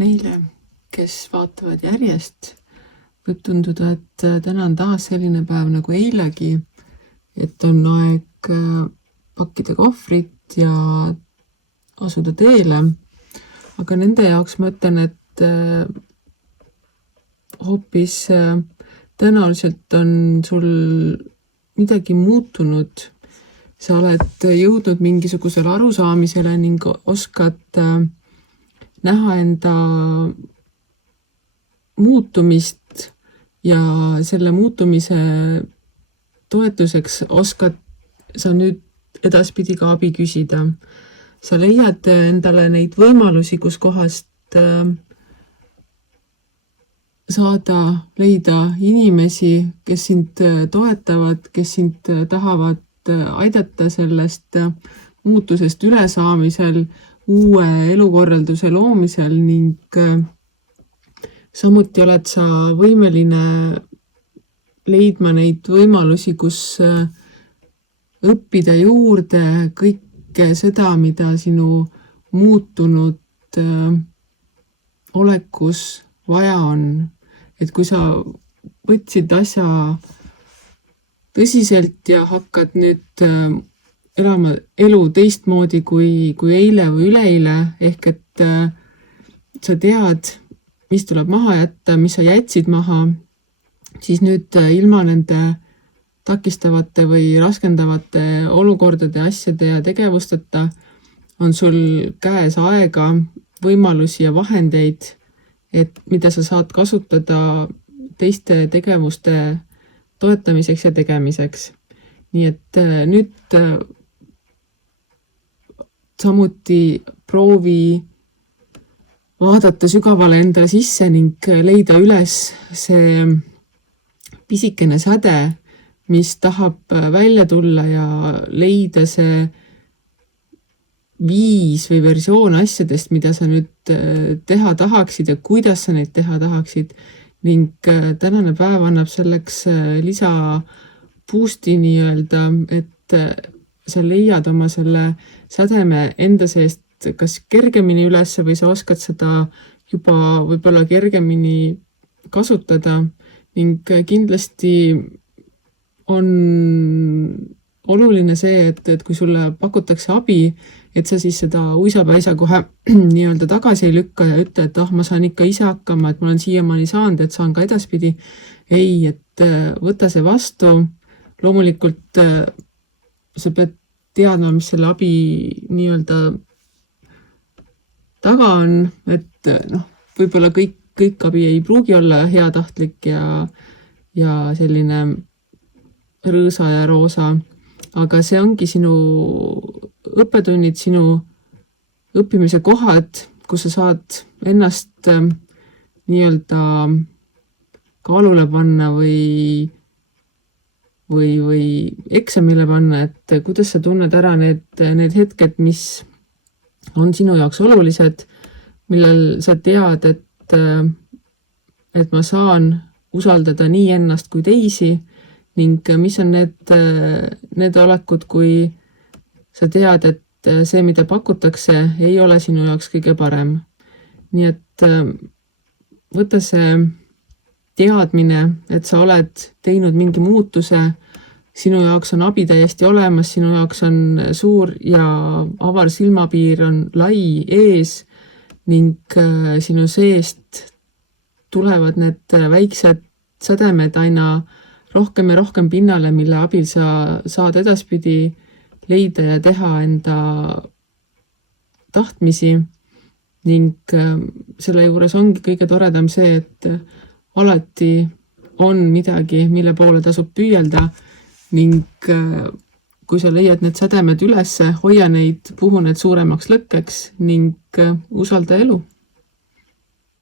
neile, kes vaatavad järjest, võib tunduda, et täna on taas selline päev nagu eilegi, et on aeg pakkida kohvrit ja asuda teele. Aga nende jaoks ma ütlen, et hoopis tõenäoliselt on sul midagi muutunud. Sa oled jõudnud mingisugusele arusaamisele ning oskad näha enda muutumist ja selle muutumise toetuseks oskad sa nüüd edaspidi ka abi küsida. Sa leiad endale neid võimalusi, kus kohast saada leida inimesi, kes sind toetavad, kes sind tahavad aidata sellest muutusest ülesaamisel, uue elukorralduse loomisel ning samuti oled sa võimeline leidma neid võimalusi, kus õppida juurde kõike seda, mida sinu muutunud olekus vaja on. Et kui sa võtsid asja tõsiselt ja hakkad nüüd elama elu teistmoodi kui eile või üleeile, ehk et sa tead, mis tuleb maha jätta, mis sa jätsid maha, siis nüüd ilma nende takistavate või raskendavate olukordade, asjade ja tegevusteta on sul käes aega, võimalusi ja vahendeid, et mida sa saad kasutada teiste tegevuste toetamiseks ja tegemiseks. Nii et nüüd samuti proovi vaadata sügavale enda sisse ning leida üles see pisikene säde, mis tahab välja tulla ja leida see viis või versioon asjadest, mida sa nüüd teha tahaksid ja kuidas sa neid teha tahaksid. Ning tänane päev annab selleks lisa boost'i nii-öelda, et sa leiad oma selle sädeme enda seest kas kergemini üles või sa oskad seda juba võib-olla kergemini kasutada ning kindlasti on oluline see, et kui sulle pakutakse abi, et sa siis seda uisapäisa kohe nii-öelda tagasi ei lükka ja ütle, et ma saan ikka ise hakkama, et ma olen siiamaani saanud, et saan ka edaspidi. Ei, et võta see vastu. Loomulikult sa pead teadma, mis selle abi nii-öelda taga on, et võib-olla kõik abi ei pruugi olla heatahtlik ja selline rõõsa ja roosa, aga see ongi sinu õppetunnid, sinu õppimise kohad, kus sa saad ennast nii-öelda kaalule panna või eksamile panna, et kuidas sa tunned ära need hetked, mis on sinu jaoks olulised, millel sa tead, et ma saan usaldada nii ennast kui teisi ning mis on need olekud, kui sa tead, et see, mida pakutakse, ei ole sinu jaoks kõige parem. Nii et võta see teadmine, et sa oled teinud mingi muutuse, sinu jaoks on abi täiesti olemas, sinu jaoks on suur ja avar silmapiir on lai ees ning sinu seest tulevad need väiksed sädemed aina rohkem ja rohkem pinnale, mille abil sa saad edaspidi leida ja teha enda tahtmisi ning selle juures ongi kõige toredam see, et alati on midagi, mille poole tasub püüelda ning kui sa leiad need sädemed ülesse, hoia neid, puhu need suuremaks lõkkeks ning usalda elu.